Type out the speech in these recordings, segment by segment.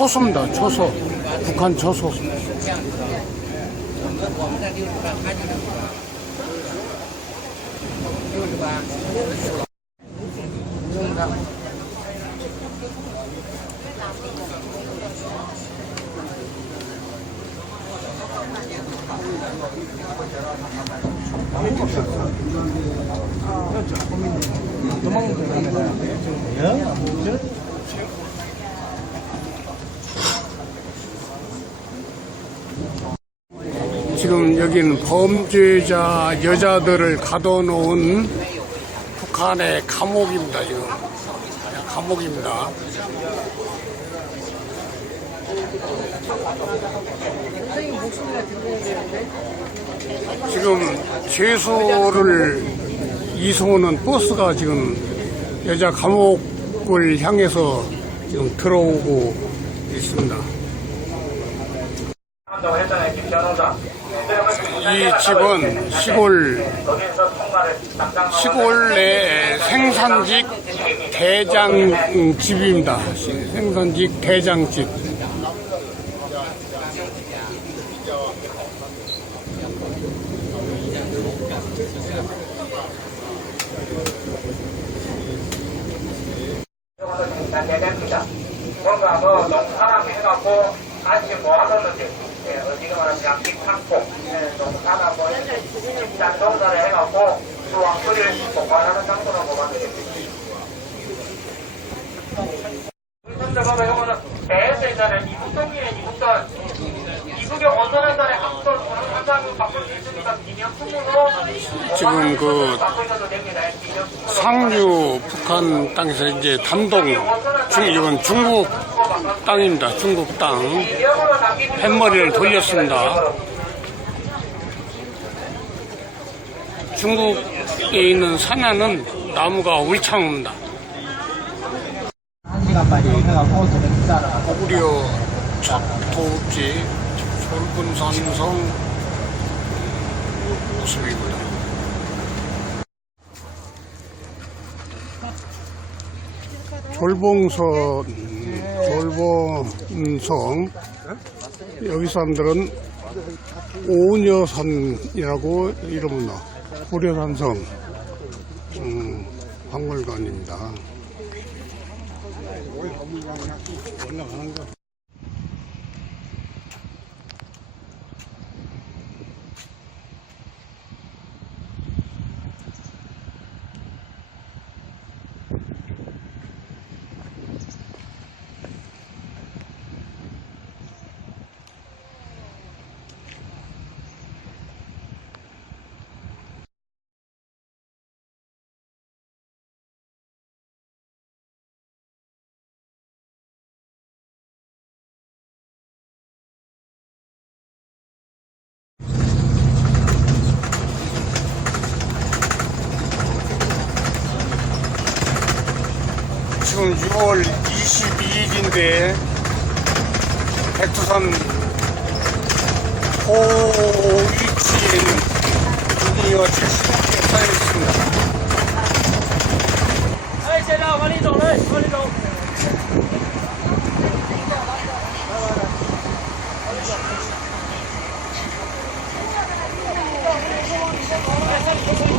초소입니다. 초소. 북한 초소. 지금 여기는 범죄자 여자들을 가둬놓은 북한의 감옥입니다. 지금 감옥입니다. 지금 죄수를 이송하는 버스가 지금 여자 감옥을 향해서 지금 들어오고 있습니다. 이 집은 시골 거기에서 통과를 당장 시골 내 생산직 대장 집입니다. 생산직 대장집. 뭔가 뭐 농사랑 해갖고 같이 뭐 하던지 양식 일단 보관하는 보관 되겠습니다. 이거는 이북의 한번 바꿀 수 있으니까 기념품으로 지금 그 상류 북한 땅에서 이제 단동 중 이건 중국 땅입니다. 중국 땅 뱃머리를 돌렸습니다. 중국에 있는 산하는 나무가 울창합니다. 우려 척도읍지 솔분산성 모습입니다. 졸봉선, 졸봉성, 여기 사람들은 오녀산이라고 이름나. 고려산성. 음, 박물관입니다. 지금 6월 22일인데 백두산 호 위치에는 눈이와 70개 쌓여 있습니다. 哎，现在往里走嘞，往里走。 지금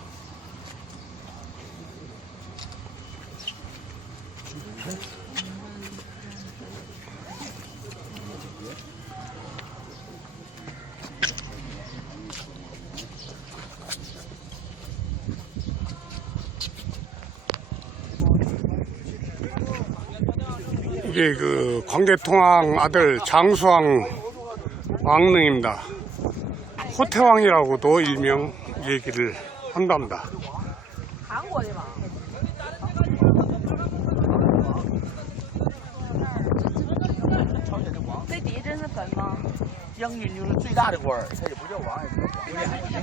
우리 그 광개통왕 아들 장수왕 왕릉입니다. 호태왕이라고도 일명 얘기를 한답니다.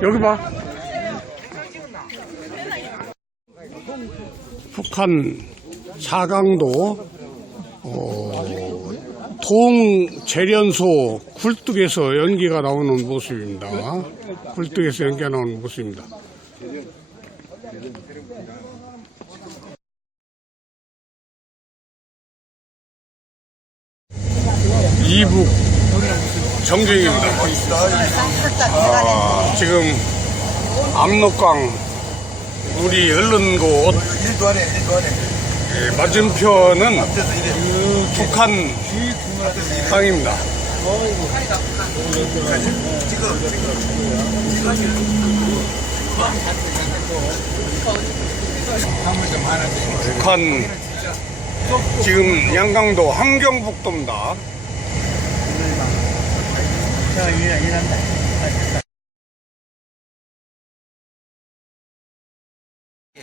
여기 봐. 북한 사강도 어, 동 재련소 굴뚝에서 연기가 나오는 모습입니다. 굴뚝에서 연기가 나오는 모습입니다. 이북 정경입니다. 아, 지금 압록강 물이 흐르는 곳 예, 맞은편은 북한 땅입니다. 북한 지금 양강도 함경북도입니다. 예,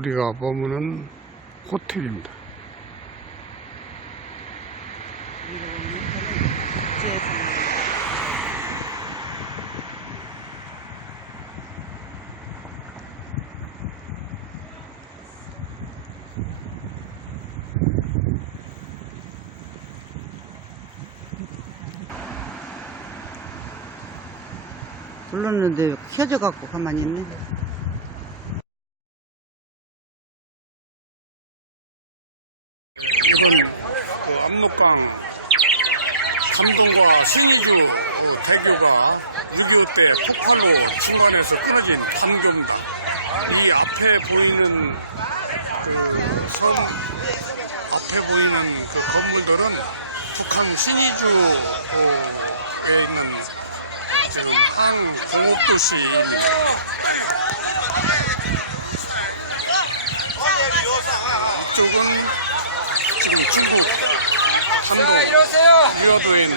우리가 머무는 호텔입니다. 불렀는데 켜져 갖고 가만히 있네. 그 압록강 감동과 신의주 그 대교가 6.25 때 폭발로 중간에서 끊어진 단교입니다. 이 앞에 보이는 그선 앞에 보이는 그 건물들은 북한 신의주에 있는 지금 한 공업도시입니다. 이쪽은 지금 중국 한동 미화도에 있는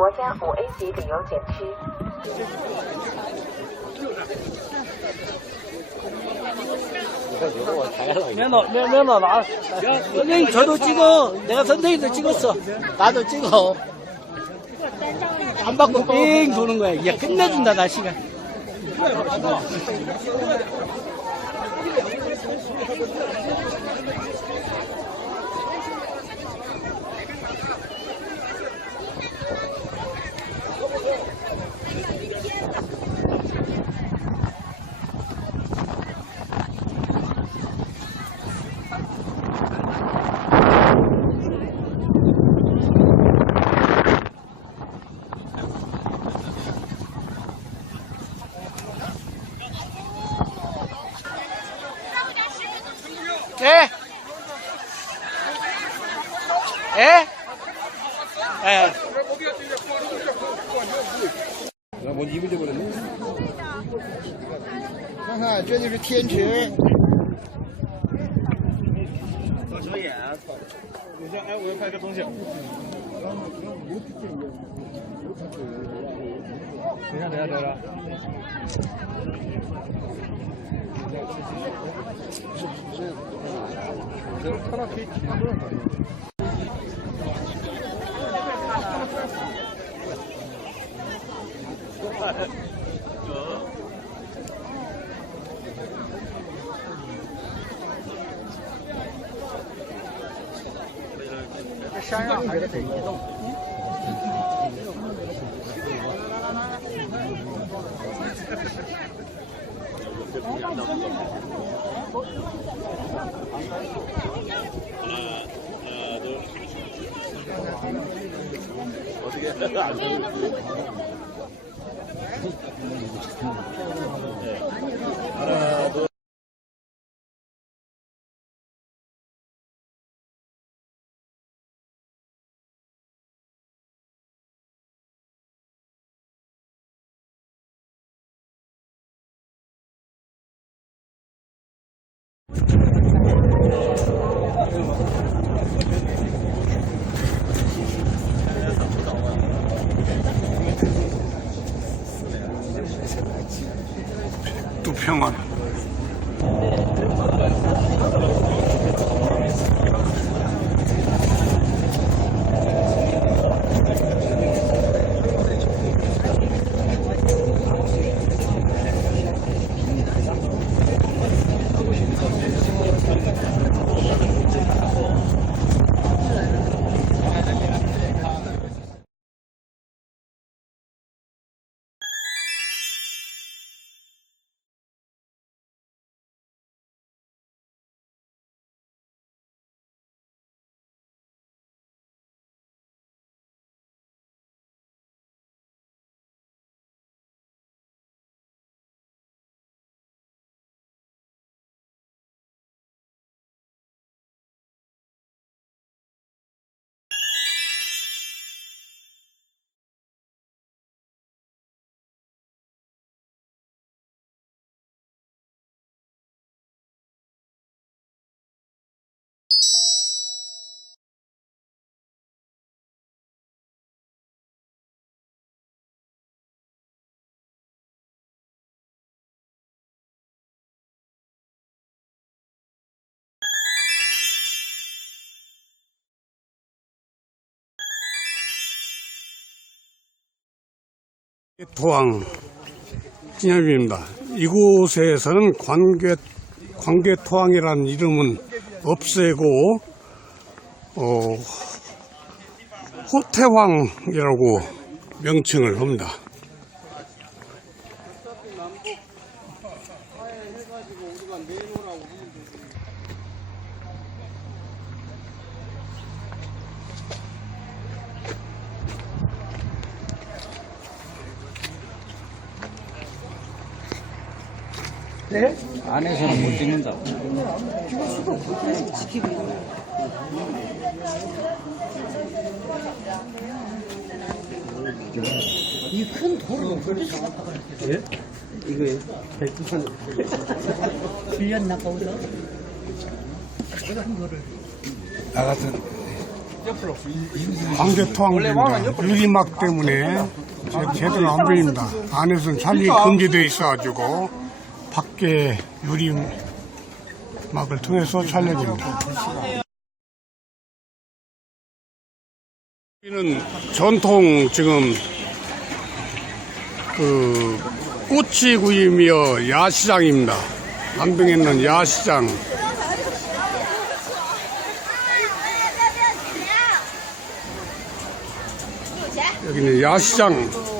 国家五 A 级旅游景区。 면허, 면, 면허 나. 선생님, 저도 찍어. 내가 선생님도 찍었어. 나도 찍어. 안 받고 빙 도는 거야. 이게 끝내준다, 날씨가. 等一下，哎，我要拍个东西。等一下，等一下，等一下。这这一下，等一下。哎，不，他倒可以挺。 上还是得移动。 또 평안. 도항 진협입니다. 이곳에서는 관계 관계 토항이라는 이름은 없애고 어, 호태황이라고 명칭을 합니다. 안에서는 못 찍는다고. 관계토항입니다. 유리막 때문에 제- 제대로 안 보입니다. 안에서는 촬영이 금지되어 있어가지고 밖에 유리막을 통해서 촬영입니다. 여기는 전통 지금 그 꼬치 구이며 야시장입니다. 안동에 있는 야시장. 여기는 야시장.